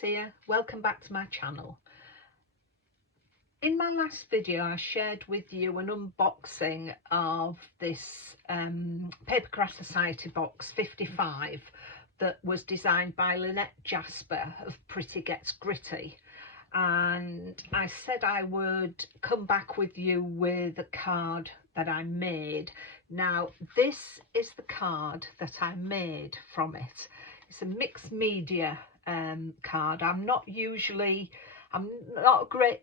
here. Welcome back to my channel. In my last video I shared with you an unboxing of this Papercraft Society Box 55 that was designed by Lynette Jasper of Pretty Gets Gritty, and I said I would come back with you with a card that I made. Now this is the card that I made from it. It's a mixed media card. I'm not a great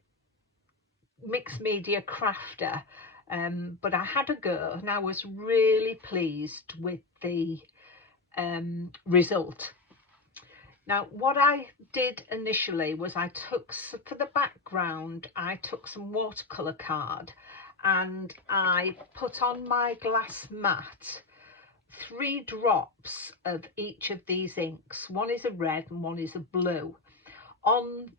mixed media crafter, but I had a go and I was really pleased with the result. Now what I did initially was for the background I took some watercolour card and I put on my glass mat 3 drops of each of these inks. One is a red and one is a blue. On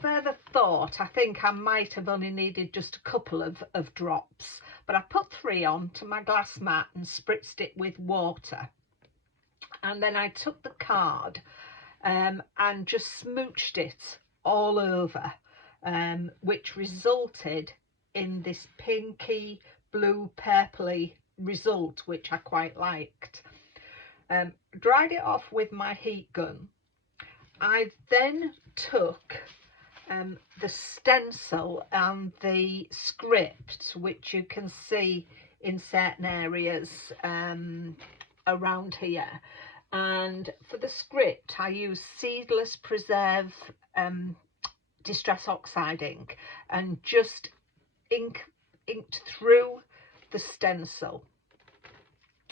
further thought, I think I might have only needed just a couple of drops, but I put 3 on to my glass mat and spritzed it with water. And then I took the card and just smooched it all over, which resulted in this pinky blue purpley result, which I quite liked. Dried it off with my heat gun. I then took the stencil and the script, which you can see in certain areas around here, and for the script I used Seedless Preserve Distress Oxide ink and just inked through the stencil.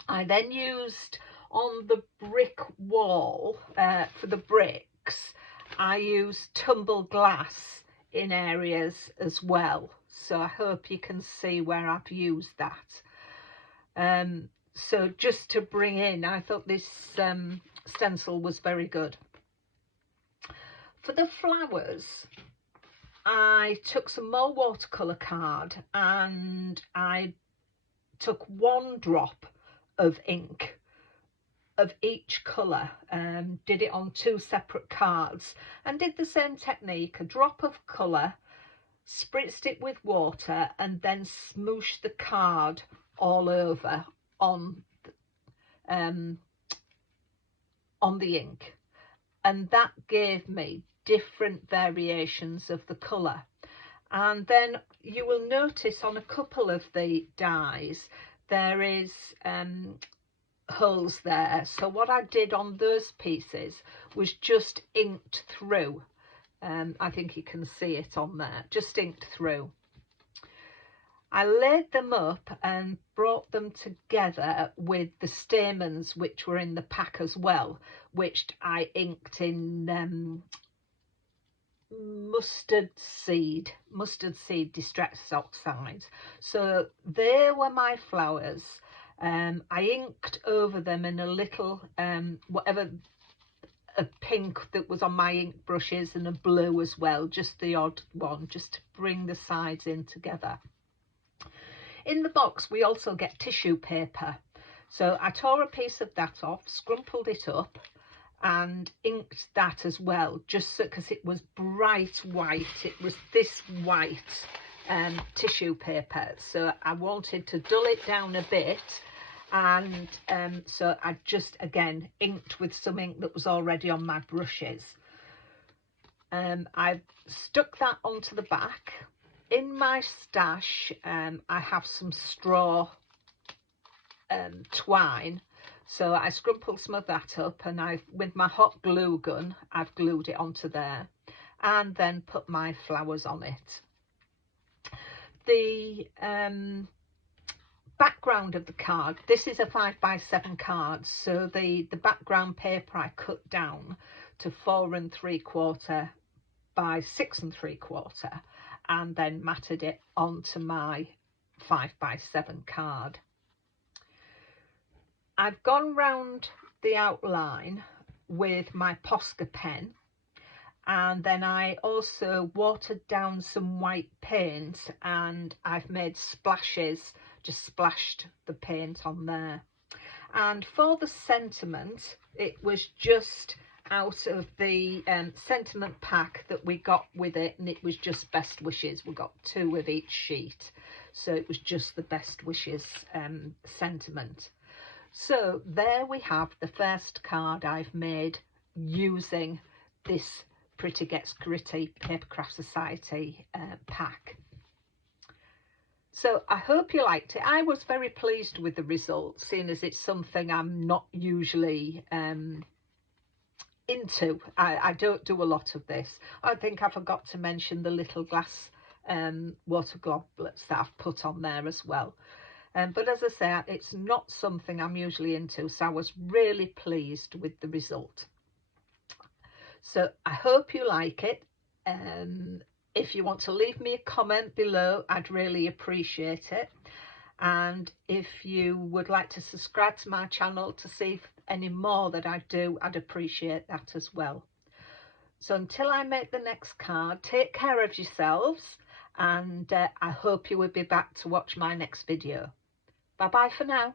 I then used on the brick wall for the bricks, I used tumbled glass in areas as well, so I hope you can see where I've used that. So just to bring in, I thought this stencil was very good. For the flowers I took some more watercolour card and I took 1 drop of ink of each colour, did it on 2 separate cards and did the same technique, a drop of colour, spritzed it with water and then smooshed the card all over on the ink, and that gave me different variations of the colour. And then you will notice on a couple of the dies there is holes there, so what I did on those pieces was just inked through. I think you can see it on there, just inked through. I laid them up and brought them together with the stamens which were in the pack as well, which I inked in mustard seed distress oxide. So they were my flowers. I inked over them in a little a pink that was on my ink brushes and a blue as well, just the odd one, just to bring the sides in together. In the box we also get tissue paper, so I tore a piece of that off, scrumpled it up and inked that as well, just so, because it was bright white, it was this white tissue paper, so I wanted to dull it down a bit, and so I just again inked with some ink that was already on my brushes. I've stuck that onto the back. In my stash I have some straw twine, so I scrumpled some of that up and with my hot glue gun I've glued it onto there and then put my flowers on it. The background of the card, this is a 5x7 card, so the background paper I cut down to 4 3/4 by 6 3/4 and then matted it onto my 5x7 card. I've gone round the outline with my Posca pen, and then I also watered down some white paint and I've made splashes, just splashed the paint on there. And for the sentiment it was just out of the sentiment pack that we got with it, and it was just best wishes. We got 2 of each sheet, so it was just the best wishes sentiment. So there we have the first card I've made using this Pretty Gets Gritty Papercraft Society pack. So I hope you liked it. I was very pleased with the results, seeing as it's something I'm not usually into. I don't do a lot of this. I think I forgot to mention the little glass water goblets that I've put on there as well. But as I say, it's not something I'm usually into, so I was really pleased with the result. So I hope you like it. If you want to leave me a comment below, I'd really appreciate it. And if you would like to subscribe to my channel to see any more that I do, I'd appreciate that as well. So until I make the next card, take care of yourselves, and I hope you will be back to watch my next video. Bye bye for now.